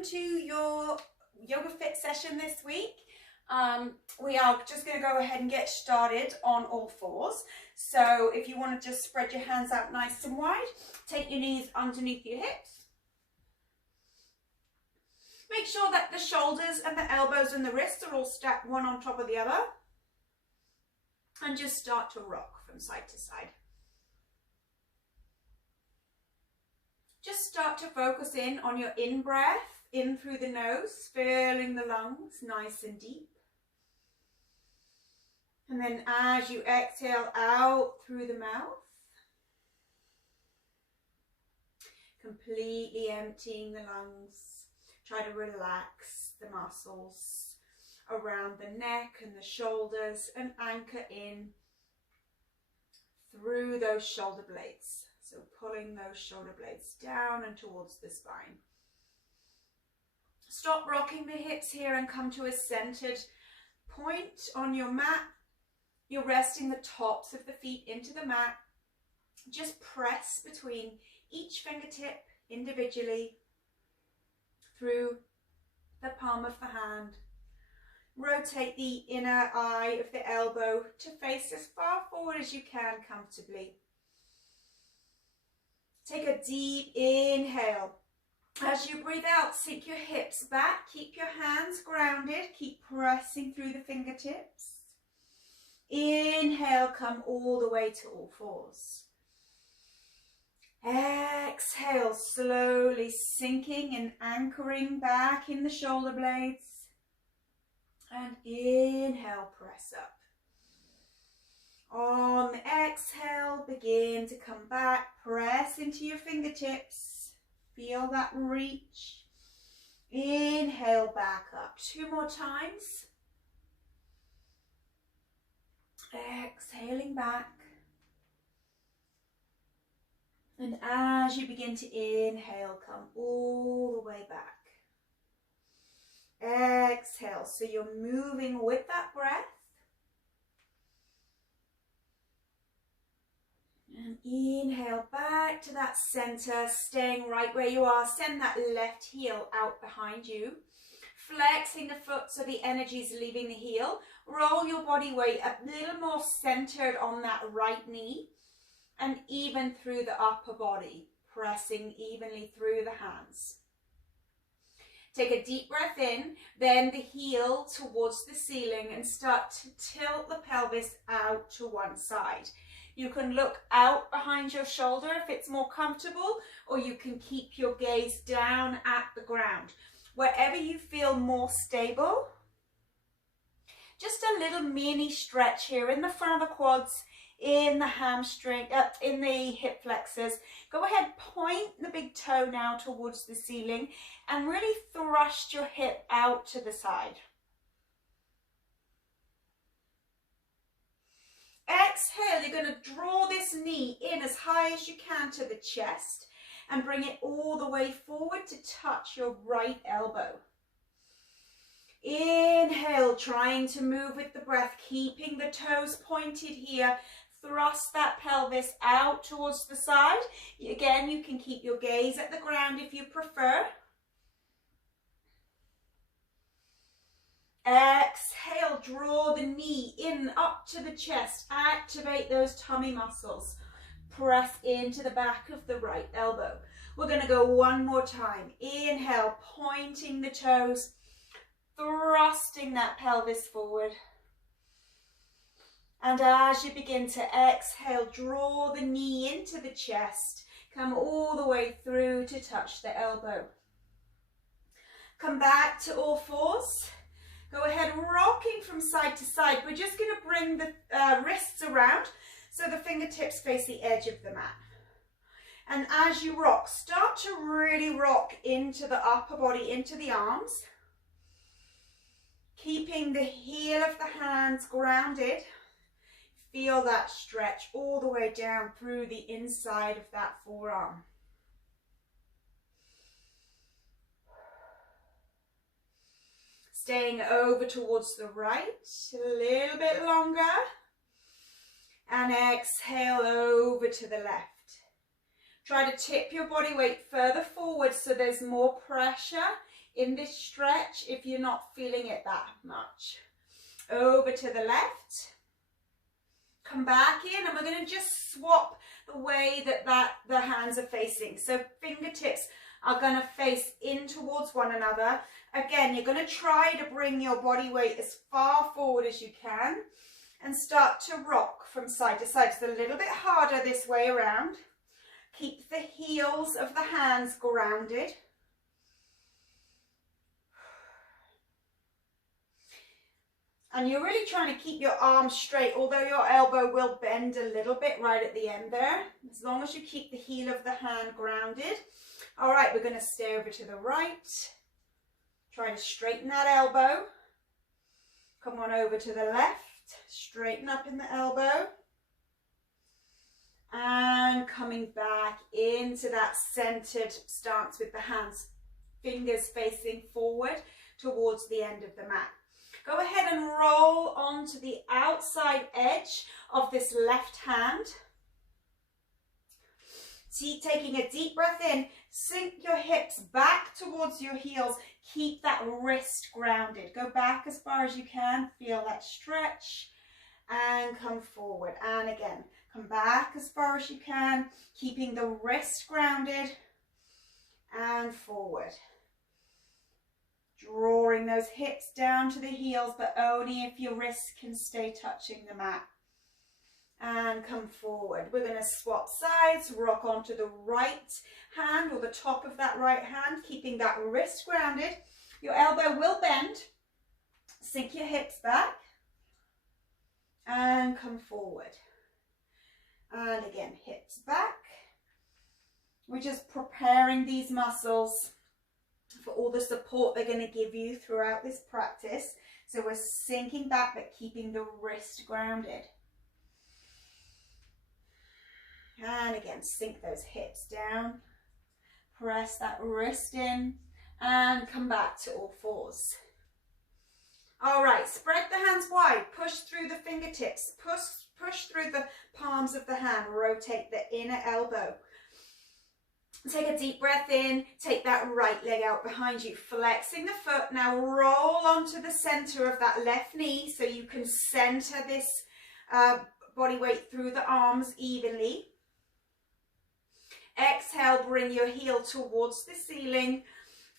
welcome to your Yoga Fit session this week. We are just going to go ahead and get started on all fours. So if you want to just spread your hands out nice and wide, take your knees underneath your hips. Make sure that the shoulders and the elbows and the wrists are all stacked one on top of the other. And just start to rock from side to side. Just start to focus in on your in-breath, in through the nose, filling the lungs nice and deep. And then as you exhale out through the mouth, completely emptying the lungs. Try to relax the muscles around the neck and the shoulders and anchor in through those shoulder blades. So pulling those shoulder blades down and towards the spine. Stop rocking the hips here and come to a centered point on your mat. You're resting the tops of the feet into the mat. Just press between each fingertip individually through the palm of the hand. Rotate the inner eye of the elbow to face as far forward as you can comfortably. Take a deep inhale. As you breathe out, sink your hips back. Keep your hands grounded. Keep pressing through the fingertips. Inhale, come all the way to all fours. Exhale, slowly sinking and anchoring back in the shoulder blades. And inhale, press up. On the exhale, begin to come back, press into your fingertips. Feel that reach. Inhale, back up. 2 more times. Exhaling back. And as you begin to inhale, come all the way back. Exhale, so you're moving with that breath. And inhale back to that center, staying right where you are. Send that left heel out behind you. Flexing the foot so the energy is leaving the heel. Roll your body weight a little more centered on that right knee. And even through the upper body, pressing evenly through the hands. Take a deep breath in, then the heel towards the ceiling and start to tilt the pelvis out to one side. You can look out behind your shoulder if it's more comfortable, or you can keep your gaze down at the ground. Wherever you feel more stable. Just a little mini stretch here in the front of the quads, in the hamstring, in the hip flexors. Go ahead, point the big toe now towards the ceiling and really thrust your hip out to the side. Exhale, you're going to draw this knee in as high as you can to the chest and bring it all the way forward to touch your right elbow. Inhale, trying to move with the breath, keeping the toes pointed here. Thrust that pelvis out towards the side. Again, you can keep your gaze at the ground if you prefer. Exhale, draw the knee in up to the chest. Activate those tummy muscles. Press into the back of the right elbow. We're going to go one more time. Inhale, pointing the toes, thrusting that pelvis forward. And as you begin to exhale, draw the knee into the chest. Come all the way through to touch the elbow. Come back to all fours. Go ahead, rocking from side to side. We're just going to bring the wrists around so the fingertips face the edge of the mat. And as you rock, start to really rock into the upper body, into the arms. Keeping the heel of the hands grounded. Feel that stretch all the way down through the inside of that forearm. Staying over towards the right, a little bit longer. And exhale over to the left. Try to tip your body weight further forward so there's more pressure in this stretch if you're not feeling it that much. Over to the left. Come back in, and we're going to just swap the way that the hands are facing. So fingertips are going to face in towards one another. Again, you're going to try to bring your body weight as far forward as you can and start to rock from side to side. It's a little bit harder this way around. Keep the heels of the hands grounded. And you're really trying to keep your arms straight, although your elbow will bend a little bit right at the end there. As long as you keep the heel of the hand grounded. All right, we're going to stay over to the right. Try to straighten that elbow. Come on over to the left. Straighten up in the elbow. And coming back into that centered stance with the hands, fingers facing forward towards the end of the mat. Go ahead and roll onto the outside edge of this left hand. See, taking a deep breath in, sink your hips back towards your heels. Keep that wrist grounded. Go back as far as you can. Feel that stretch and come forward. And again, come back as far as you can, keeping the wrist grounded and forward. Drawing those hips down to the heels, but only if your wrists can stay touching the mat. And come forward. We're going to swap sides, rock onto the right hand or the top of that right hand, keeping that wrist grounded. Your elbow will bend. Sink your hips back and come forward. And again, hips back. We're just preparing these muscles for all the support they're going to give you throughout this practice. So we're sinking back but keeping the wrist grounded. And again, sink those hips down. Press that wrist in and come back to all fours. All right, spread the hands wide. Push through the fingertips. Push through the palms of the hand. Rotate the inner elbow. Take a deep breath in, take that right leg out behind you, flexing the foot. Now roll onto the center of that left knee so you can center this body weight through the arms evenly. Exhale, bring your heel towards the ceiling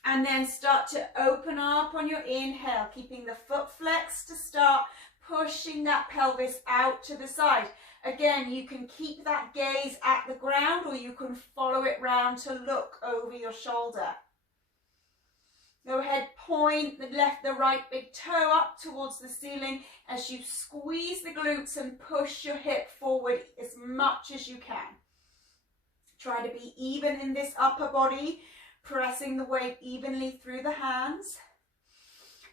and then start to open up on your inhale, keeping the foot flexed to start, pushing that pelvis out to the side. Again, you can keep that gaze at the ground or you can follow it round to look over your shoulder. Go ahead, point the left, the right big toe up towards the ceiling as you squeeze the glutes and push your hip forward as much as you can. Try to be even in this upper body, pressing the weight evenly through the hands.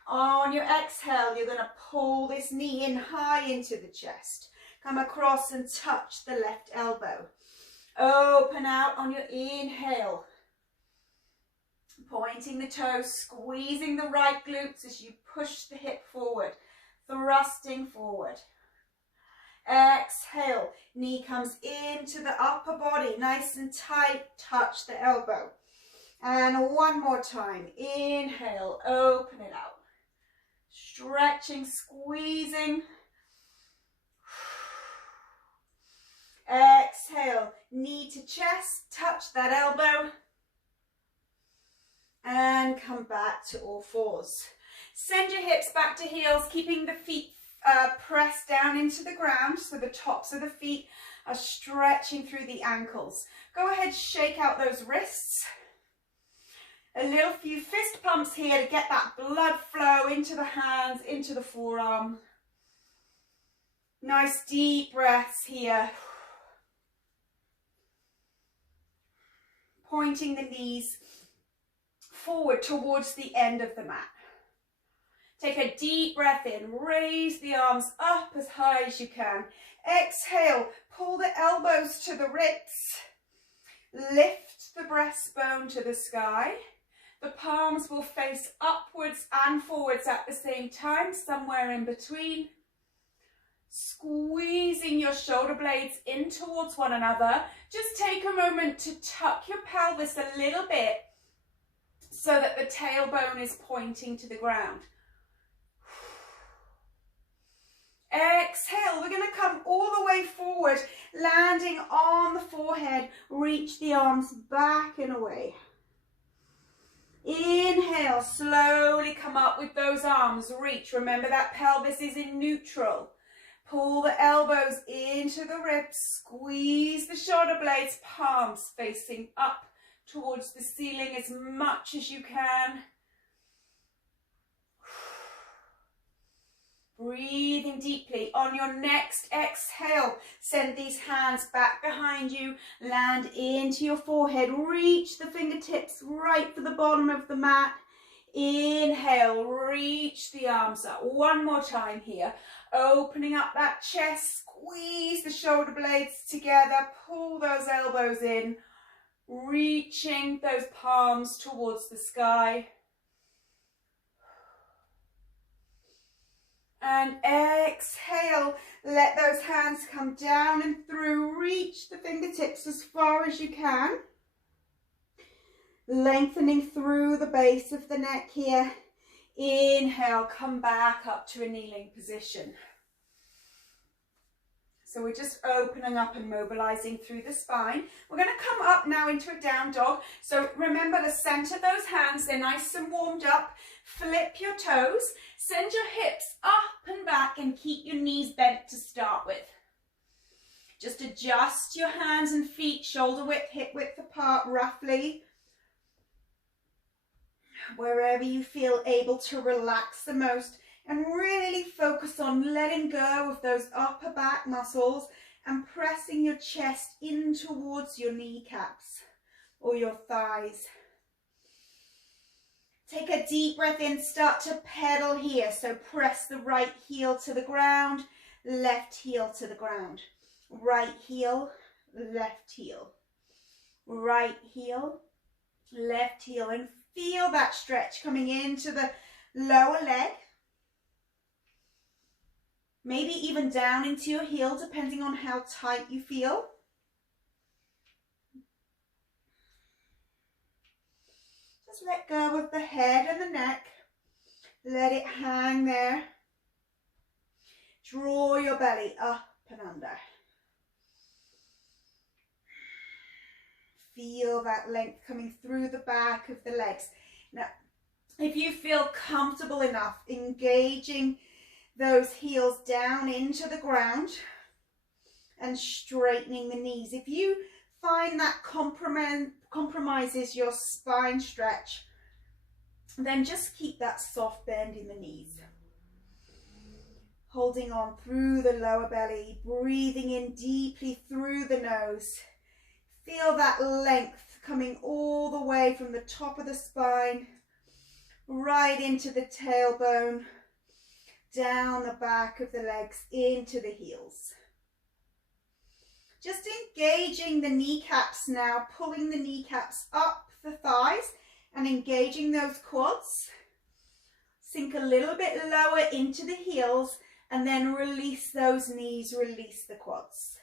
On your exhale, you're going to pull this knee in high into the chest. Come across and touch the left elbow. Open out on your inhale. Pointing the toes, squeezing the right glutes as you push the hip forward, thrusting forward. Exhale, knee comes into the upper body, nice and tight, touch the elbow. And one more time, inhale, open it out. Stretching, squeezing. Exhale, knee to chest, touch that elbow. And come back to all fours. Send your hips back to heels, keeping the feet pressed down into the ground, so the tops of the feet are stretching through the ankles. Go ahead, shake out those wrists. A little few fist pumps here to get that blood flow into the hands, into the forearm. Nice deep breaths here. Pointing the knees forward towards the end of the mat. Take a deep breath in, raise the arms up as high as you can. Exhale, pull the elbows to the ribs. Lift the breastbone to the sky. The palms will face upwards and forwards at the same time, somewhere in between. Squeezing your shoulder blades in towards one another. Just take a moment to tuck your pelvis a little bit so that the tailbone is pointing to the ground. Exhale, we're going to come all the way forward, landing on the forehead. Reach the arms back and away. Inhale, slowly come up with those arms. Reach, remember that pelvis is in neutral. Pull the elbows into the ribs, squeeze the shoulder blades, palms facing up towards the ceiling as much as you can. Breathing deeply. On your next exhale, send these hands back behind you, land into your forehead, reach the fingertips right for the bottom of the mat. Inhale, reach the arms up. One more time here. Opening up that chest, squeeze the shoulder blades together, pull those elbows in, reaching those palms towards the sky. And exhale, let those hands come down and through. Reach the fingertips as far as you can. Lengthening through the base of the neck here. Inhale, come back up to a kneeling position. So we're just opening up and mobilizing through the spine. We're going to come up now into a down dog. So remember to center those hands. They're nice and warmed up. Flip your toes. Send your hips up and back and keep your knees bent to start with. Just adjust your hands and feet shoulder width, hip width apart roughly. Wherever you feel able to relax the most, and really focus on letting go of those upper back muscles and pressing your chest in towards your kneecaps or your thighs. Take a deep breath in, start to pedal here. So press the right heel to the ground, left heel to the ground. Right heel, left heel. Right heel, left heel. And feel that stretch coming into the lower leg. Maybe even down into your heel, depending on how tight you feel. Just let go of the head and the neck. Let it hang there. Draw your belly up and under. Feel that length coming through the back of the legs. Now, if you feel comfortable enough, engaging those heels down into the ground and straightening the knees. If you find that compromises your spine stretch, then just keep that soft bend in the knees. Holding on through the lower belly, breathing in deeply through the nose. Feel that length coming all the way from the top of the spine, right into the tailbone, down the back of the legs, into the heels. Just engaging the kneecaps now, pulling the kneecaps up the thighs and engaging those quads. Sink a little bit lower into the heels and then release those knees, release the quads.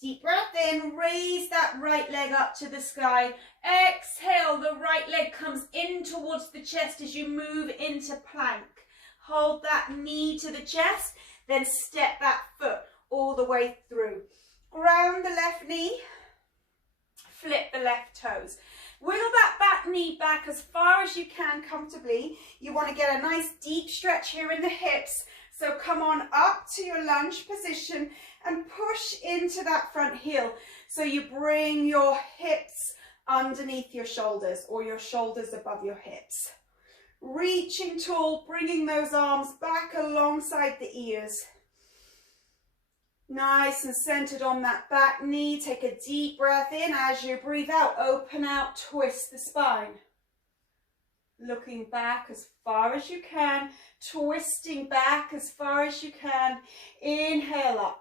Deep breath in, raise that right leg up to the sky. Exhale, the right leg comes in towards the chest as you move into plank. Hold that knee to the chest, then step that foot all the way through. Ground the left knee, flip the left toes. Wiggle that back knee back as far as you can comfortably. You want to get a nice deep stretch here in the hips. So come on up to your lunge position and push into that front heel. So you bring your hips underneath your shoulders or your shoulders above your hips. Reaching tall, bringing those arms back alongside the ears. Nice and centered on that back knee. Take a deep breath in. As you breathe out, open out, twist the spine. Looking back as far as you can, twisting back as far as you can. Inhale up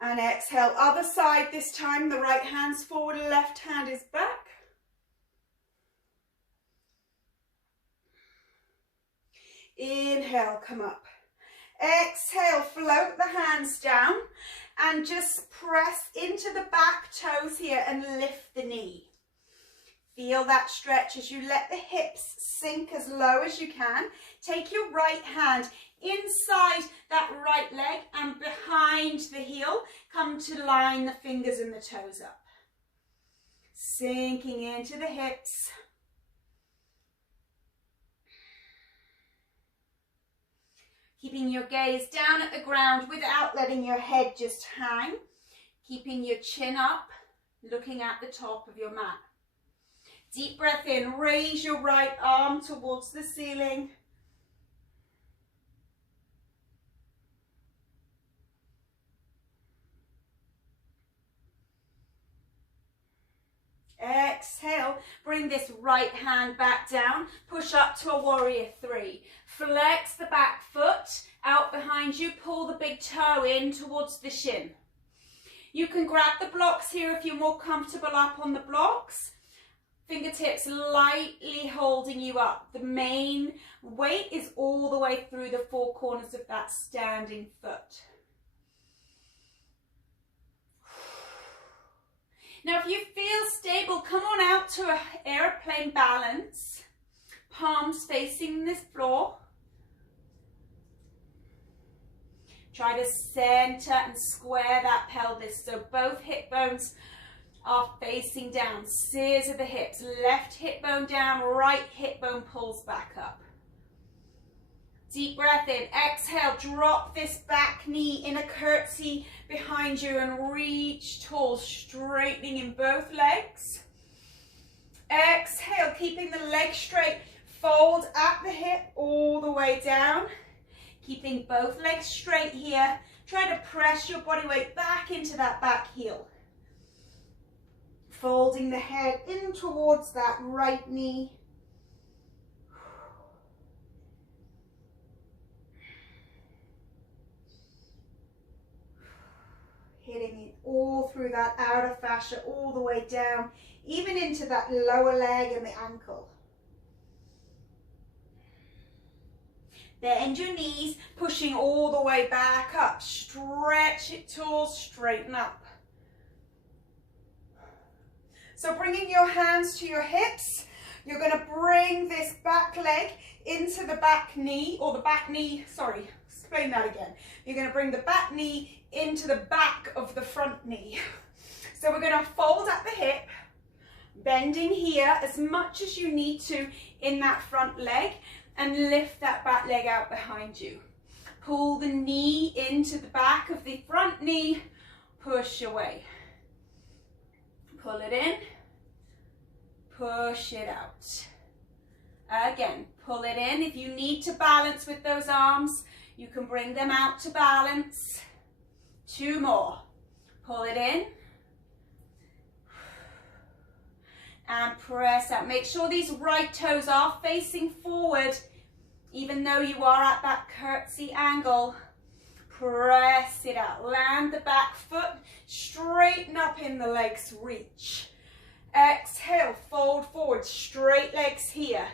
and exhale. Other side this time. The right hand's forward, left hand is back. Inhale, come up. Exhale, float the hands down and just press into the back toes here and lift the knee. Feel that stretch as you let the hips sink as low as you can. Take your right hand inside that right leg and behind the heel. Come to line the fingers and the toes up. Sinking into the hips. Keeping your gaze down at the ground without letting your head just hang. Keeping your chin up, looking at the top of your mat. Deep breath in, raise your right arm towards the ceiling. Exhale, bring this right hand back down, push up to a warrior three. Flex the back foot out behind you, pull the big toe in towards the shin. You can grab the blocks here if you're more comfortable up on the blocks. Fingertips lightly holding you up. The main weight is all the way through the four corners of that standing foot. Now if you feel stable, come on out to an airplane balance. Palms facing this floor. Try to center and square that pelvis so both hip bones are facing down. Scissor the hips. Left hip bone down, right hip bone pulls back up. Deep breath in. Exhale, drop this back knee in a curtsy behind you and reach tall, straightening in both legs. Exhale, keeping the leg straight. Fold at the hip all the way down. Keeping both legs straight here. Try to press your body weight back into that back heel. Folding the head in towards that right knee. Hitting it all through that outer fascia, all the way down, even into that lower leg and the ankle. Bend your knees, pushing all the way back up. Stretch it tall, straighten up. So bringing your hands to your hips, you're going to bring this back leg into the back knee, or the back knee, sorry, explain that again. You're going to bring the back knee into the back of the front knee. So we're going to fold at the hip, bending here as much as you need to in that front leg, and lift that back leg out behind you. Pull the knee into the back of the front knee, push away. Pull it in, push it out. Again, pull it in. If you need to balance with those arms, you can bring them out to balance. Two more. Pull it in. And press out. Make sure these right toes are facing forward, even though you are at that curtsy angle. Press it out. Land the back foot, straighten up in the legs, reach. Exhale, fold forward, straight legs here.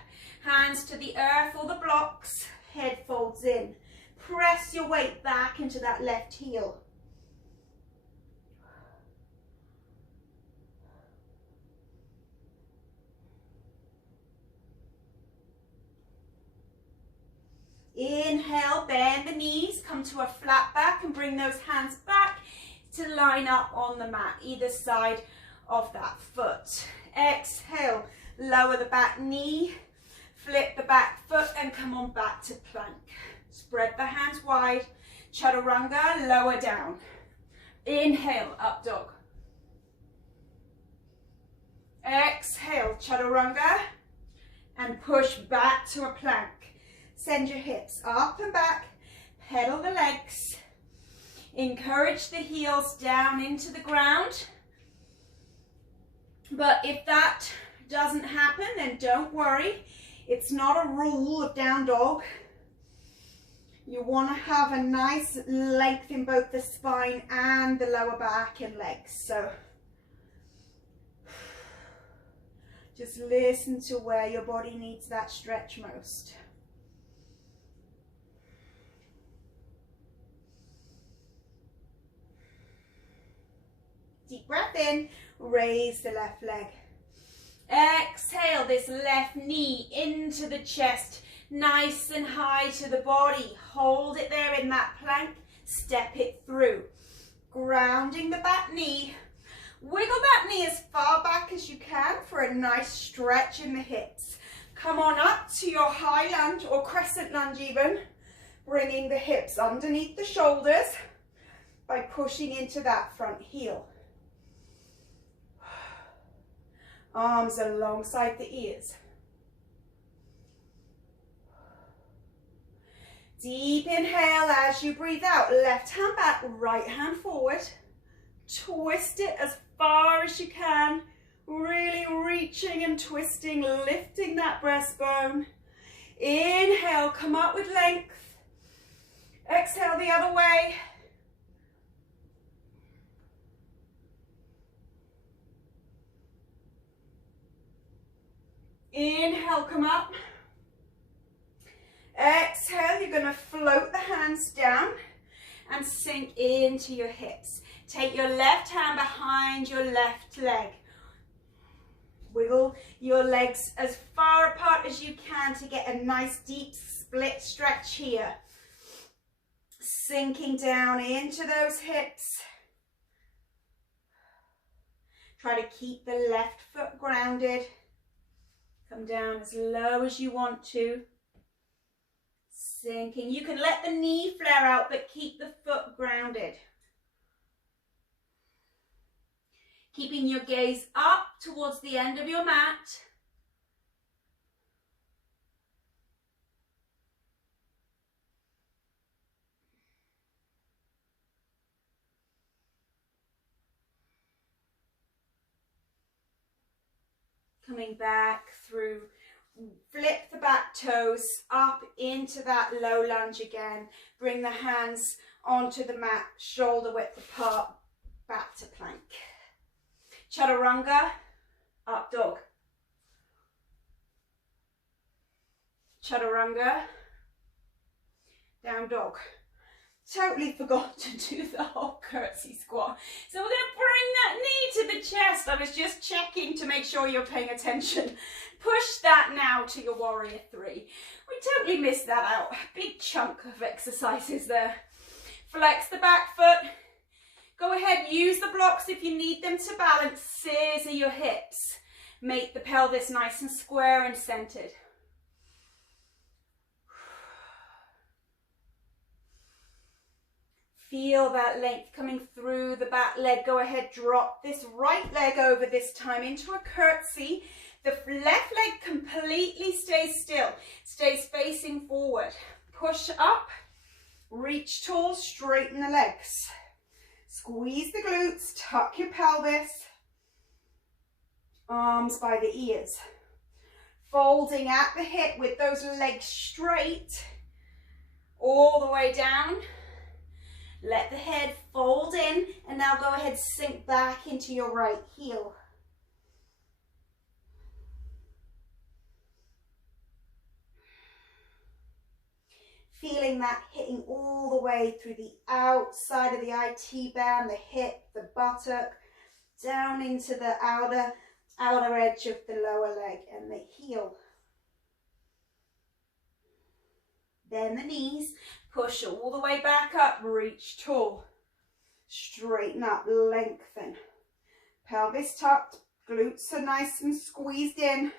Hands to the earth or the blocks, head folds in. Press your weight back into that left heel. Inhale, bend the knees, come to a flat back and bring those hands back to line up on the mat, either side of that foot. Exhale, lower the back knee, flip the back foot and come on back to plank. Spread the hands wide, chaturanga, lower down. Inhale, up dog. Exhale, chaturanga, and push back to a plank. Send your hips up and back, pedal the legs. Encourage the heels down into the ground. But if that doesn't happen, then don't worry. It's not a rule of down dog. You want to have a nice length in both the spine and the lower back and legs. So just listen to where your body needs that stretch most. Deep breath in, raise the left leg. Exhale this left knee into the chest, nice and high to the body. Hold it there in that plank, step it through. Grounding the back knee. Wiggle that knee as far back as you can for a nice stretch in the hips. Come on up to your high lunge or crescent lunge even, bringing the hips underneath the shoulders by pushing into that front heel. Arms alongside the ears. Deep inhale as you breathe out. Left hand back, right hand forward. Twist it as far as you can. Really reaching and twisting, lifting that breastbone. Inhale, come up with length. Exhale the other way. Inhale, come up. Exhale, you're going to float the hands down and sink into your hips. Take your left hand behind your left leg. Wiggle your legs as far apart as you can to get a nice deep split stretch here. Sinking down into those hips. Try to keep the left foot grounded. Come down as low as you want to. Sinking. You can let the knee flare out, but keep the foot grounded. Keeping your gaze up towards the end of your mat. Coming back through, flip the back toes up into that low lunge again. Bring the hands onto the mat, shoulder width apart, back to plank. Chaturanga, up dog. Chaturanga, down dog. Totally forgot to do the whole curtsy squat. So we're going to bring that knee to the chest. I was just checking to make sure you're paying attention. Push that now to your warrior three. We totally missed that out. Big chunk of exercises there. Flex the back foot. Go ahead, use the blocks if you need them to balance. Scissor your hips. Make the pelvis nice and square and centered. Feel that length coming through the back leg. Go ahead, drop this right leg over this time into a curtsy. The left leg completely stays still, stays facing forward. Push up, reach tall, straighten the legs. Squeeze the glutes, tuck your pelvis. Arms by the ears. Folding at the hip with those legs straight, all the way down. Let the head fold in, and now go ahead, sink back into your right heel. Feeling that hitting all the way through the outside of the IT band, the hip, the buttock, down into the outer edge of the lower leg and the heel. Bend the knees, push all the way back up, reach tall. Straighten up, lengthen. Pelvis tucked, glutes are nice and squeezed in.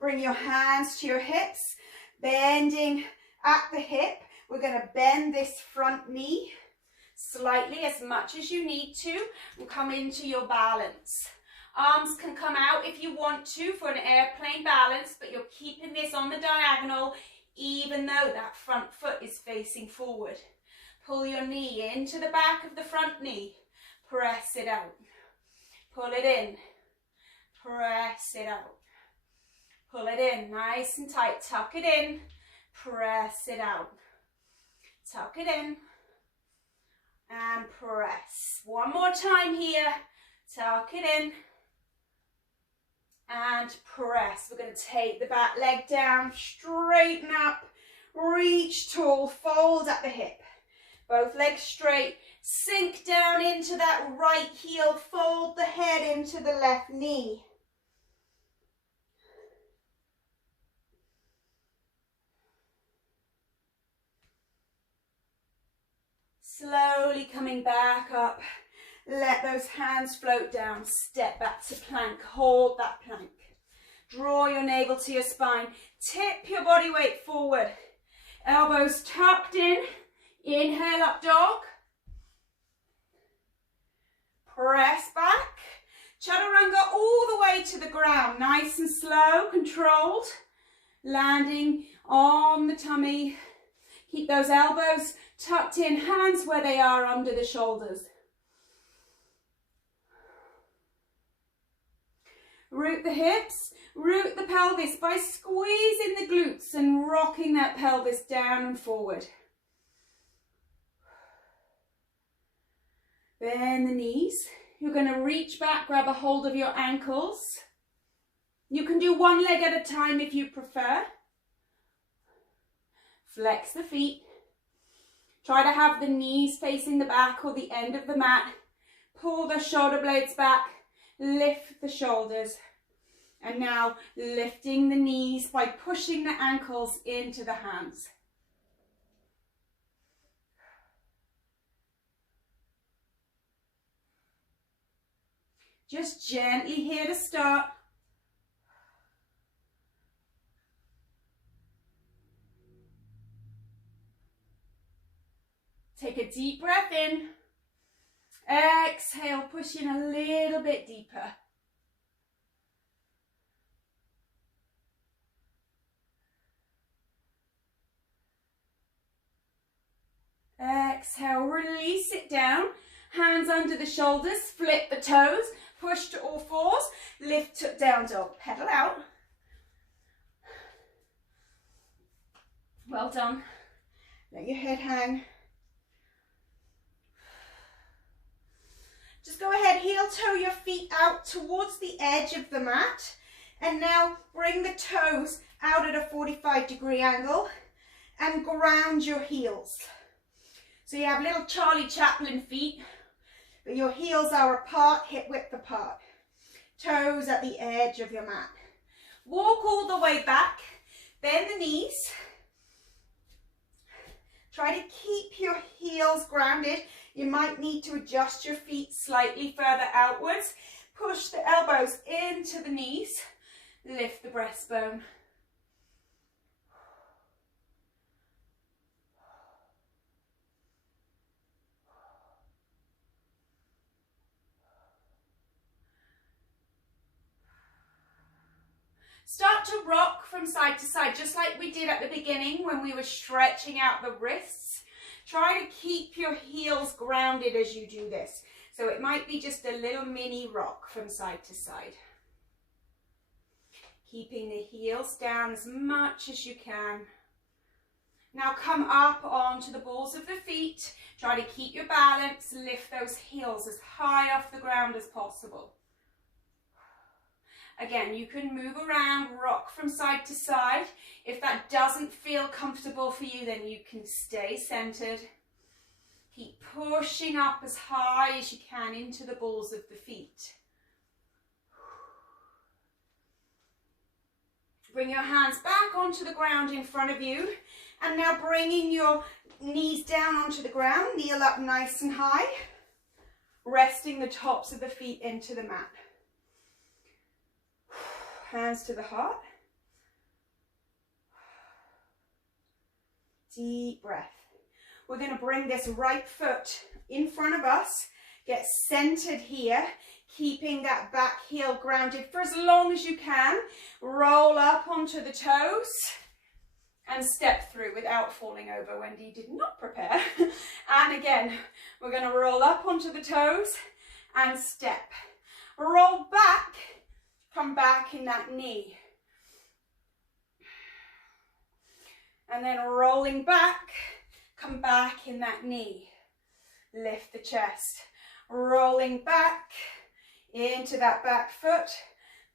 Bring your hands to your hips, bending at the hip. We're going to bend this front knee slightly, as much as you need to, and come into your balance. Arms can come out if you want to for an airplane balance, but you're keeping this on the diagonal even though that front foot is facing forward. Pull your knee into the back of the front knee. Press it out. Pull it in. Press it out. Pull it in nice and tight. Tuck it in. Press it out. Tuck it in. And press. One more time here. Tuck it in. And press. We're going to take the back leg down, straighten up, reach tall, fold at the hip. Both legs straight. Sink down into that right heel. Fold the head into the left knee. Slowly coming back up. Let those hands float down. Step back to plank. Hold that plank. Draw your navel to your spine. Tip your body weight forward. Elbows tucked in. Inhale, up dog. Press back. Chaturanga all the way to the ground. Nice and slow, controlled. Landing on the tummy. Keep those elbows tucked in, hands where they are under the shoulders. Root the hips, root the pelvis by squeezing the glutes and rocking that pelvis down and forward. Bend the knees. You're going to reach back, grab a hold of your ankles. You can do one leg at a time if you prefer. Flex the feet. Try to have the knees facing the back or the end of the mat. Pull the shoulder blades back. Lift the shoulders. And now lifting the knees by pushing the ankles into the hands. Just gently here to start. Take a deep breath in. Exhale, push in a little bit deeper. Exhale, release it down. Hands under the shoulders, flip the toes, push to all fours, lift to down dog, pedal out. Well done. Let your head hang. Just go ahead, heel toe your feet out towards the edge of the mat. And now bring the toes out at a 45-degree angle and ground your heels. So you have little Charlie Chaplin feet, but your heels are apart, hip width apart. Toes at the edge of your mat. Walk all the way back, bend the knees. Try to keep your heels grounded. You might need to adjust your feet slightly further outwards. Push the elbows into the knees. Lift the breastbone. Start to rock from side to side, just like we did at the beginning when we were stretching out the wrists. Try to keep your heels grounded as you do this. So it might be just a little mini rock from side to side. Keeping the heels down as much as you can. Now come up onto the balls of the feet. Try to keep your balance. Lift those heels as high off the ground as possible. Again, you can move around, rock from side to side. If that doesn't feel comfortable for you, then you can stay centered. Keep pushing up as high as you can into the balls of the feet. Bring your hands back onto the ground in front of you. And now bringing your knees down onto the ground, kneel up nice and high. Resting the tops of the feet into the mat. Hands to the heart. Deep breath. We're going to bring this right foot in front of us. Get centered here, keeping that back heel grounded for as long as you can. Roll up onto the toes and step through without falling over. Wendy did not prepare. And again, we're going to roll up onto the toes and step. Roll back. Come back in that knee. And then rolling back, come back in that knee. Lift the chest. Rolling back into that back foot.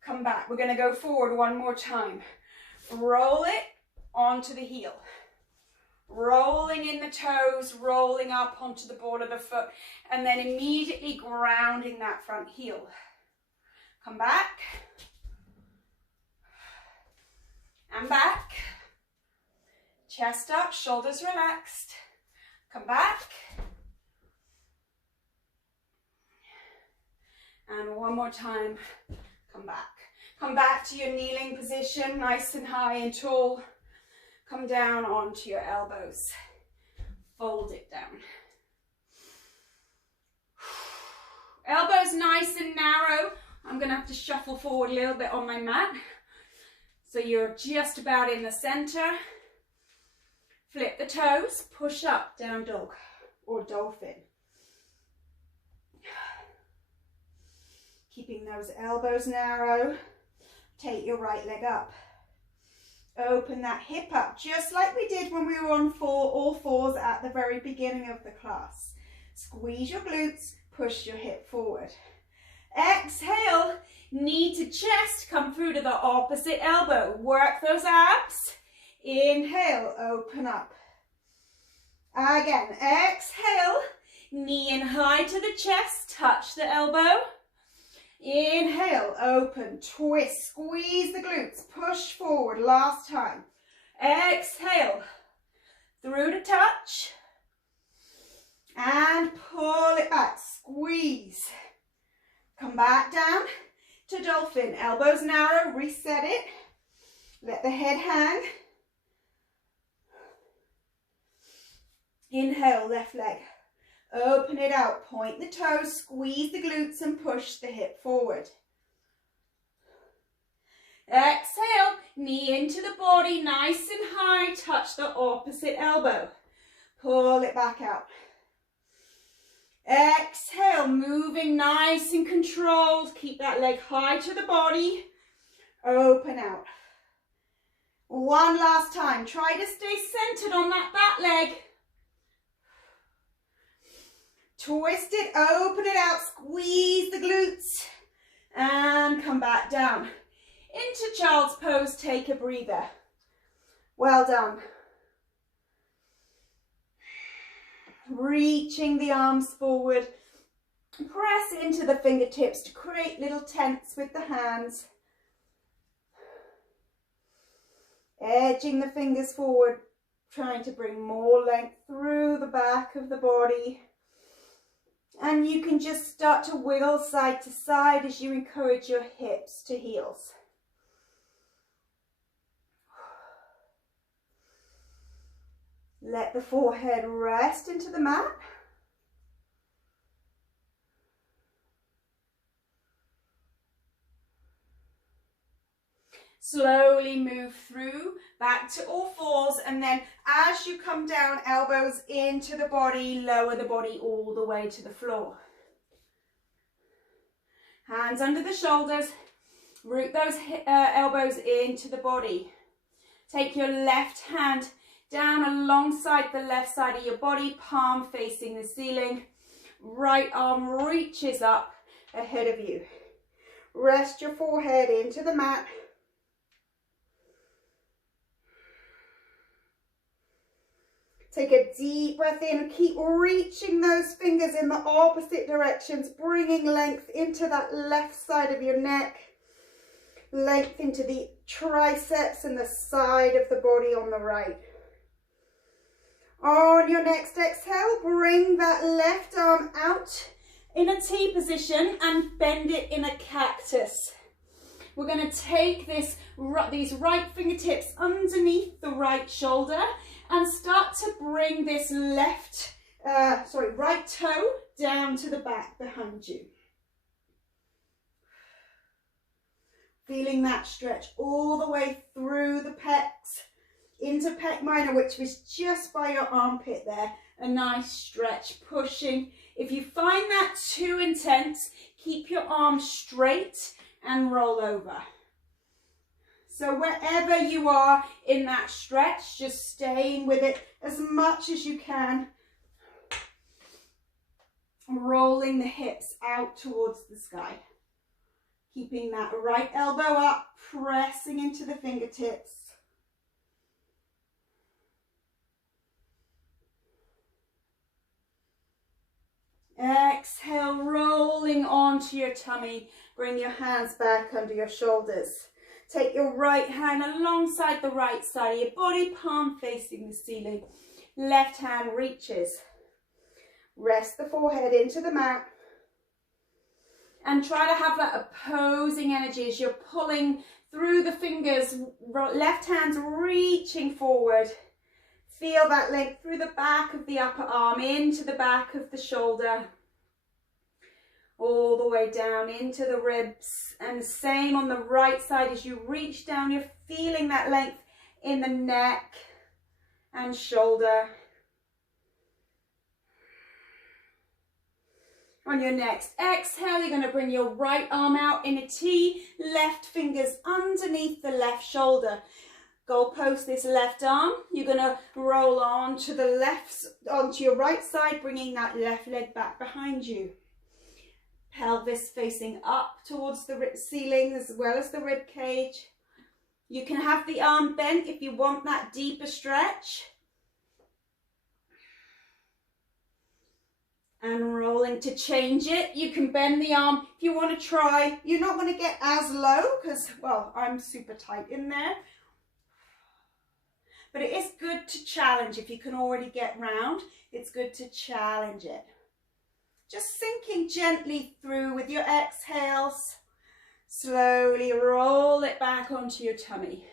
Come back. We're going to go forward one more time. Roll it onto the heel. Rolling pulling in the toes, rolling up onto the ball of the foot, and then immediately grounding that front heel. Come back. And back. Chest up, shoulders relaxed. Come back. And one more time, come back. Come back to your kneeling position, nice and high and tall. Come down onto your elbows. Fold it down. Elbows nice and narrow. I'm going to have to shuffle forward a little bit on my mat. So you're just about in the center. Flip the toes, push up, down dog or dolphin. Keeping those elbows narrow. Take your right leg up. Open that hip up, just like we did when we were on all fours at the very beginning of the class. Squeeze your glutes, push your hip forward. Exhale, knee to chest, come through to the opposite elbow. Work those abs. Inhale, open up. Again, exhale, knee in high to the chest, touch the elbow. Inhale, open, twist, squeeze the glutes, push forward, last time. Exhale, through to touch, and pull it back, squeeze. Come back down to dolphin, elbows narrow, reset it. Let the head hang. Inhale, left leg. Open it out, point the toes, squeeze the glutes and push the hip forward. Exhale, knee into the body, nice and high, touch the opposite elbow. Pull it back out. Exhale, moving nice and controlled, keep that leg high to the body. Open out. One last time, try to stay centered on that back leg. Twist it, open it out, squeeze the glutes, and come back down. Into child's pose, take a breather. Well done. Reaching the arms forward, press into the fingertips to create little tents with the hands. Edging the fingers forward, trying to bring more length through the back of the body. And you can just start to wiggle side to side as you encourage your hips to heels. Let the forehead rest into the mat. Slowly move through, back to all fours, and then as you come down, elbows into the body, lower the body all the way to the floor. Hands under the shoulders, root those elbows into the body. Take your left hand down alongside the left side of your body, palm facing the ceiling. Right arm reaches up ahead of you. Rest your forehead into the mat. Take a deep breath in, keep reaching those fingers in the opposite directions, bringing length into that left side of your neck, length into the triceps and the side of the body on the right. On your next exhale, bring that left arm out in a T position and bend it in a cactus. We're going to take these right fingertips underneath the right shoulder and start to bring this right toe down to the back behind you. Feeling that stretch all the way through the pecs, into pec minor, which was just by your armpit there. A nice stretch, pushing. If you find that too intense, keep your arms straight and roll over. So wherever you are in that stretch, just staying with it as much as you can. Rolling the hips out towards the sky. Keeping that right elbow up, pressing into the fingertips. Exhale, rolling onto your tummy. Bring your hands back under your shoulders. Take your right hand alongside the right side of your body, palm facing the ceiling. Left hand reaches. Rest the forehead into the mat. And try to have that opposing energy as you're pulling through the fingers. Left hand's reaching forward. Feel that length through the back of the upper arm, into the back of the shoulder. All the way down into the ribs. And same on the right side as you reach down, you're feeling that length in the neck and shoulder. On your next exhale, you're going to bring your right arm out in a T, left fingers underneath the left shoulder. Goalpost this left arm. You're going to roll on to the left, onto your right side, bringing that left leg back behind you. Pelvis facing up towards the ceiling as well as the rib cage. You can have the arm bent if you want that deeper stretch. And rolling to change it. You can bend the arm if you want to try. You're not going to get as low because, well, I'm super tight in there. But it is good to challenge. If you can already get round, it's good to challenge it. Just sinking gently through with your exhales. Slowly roll it back onto your tummy.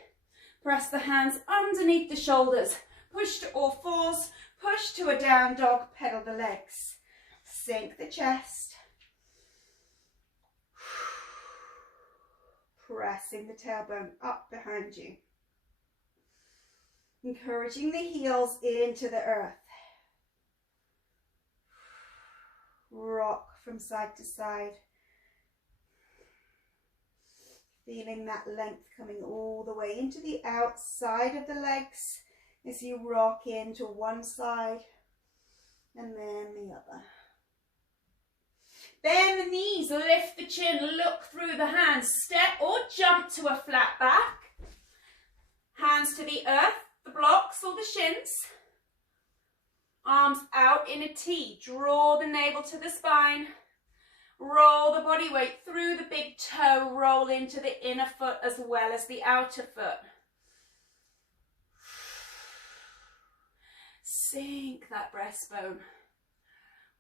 Press the hands underneath the shoulders. Push to all fours. Push to a down dog. Pedal the legs. Sink the chest. Pressing the tailbone up behind you. Encouraging the heels into the earth. Rock from side to side. Feeling that length coming all the way into the outside of the legs as you rock into one side and then the other. Bend the knees, lift the chin, look through the hands, step or jump to a flat back. Hands to the earth, the blocks or the shins. Arms out in a T, draw the navel to the spine. Roll the body weight through the big toe, roll into the inner foot as well as the outer foot. Sink that breastbone.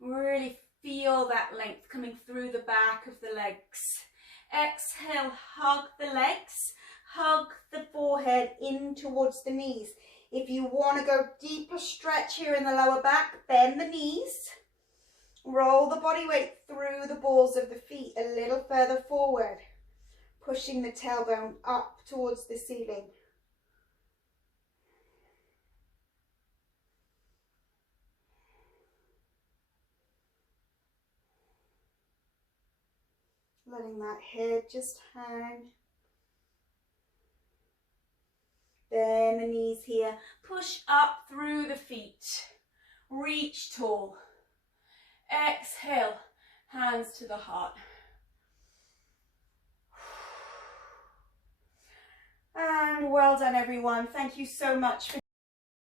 Really feel that length coming through the back of the legs. Exhale, hug the legs, hug the forehead in towards the knees. If you want to go deeper stretch here in the lower back, bend the knees. Roll the body weight through the balls of the feet a little further forward, pushing the tailbone up towards the ceiling. Letting that head just hang. Bend the knees here. Push up through the feet. Reach tall. Exhale, hands to the heart. And well done, everyone. Thank you so much for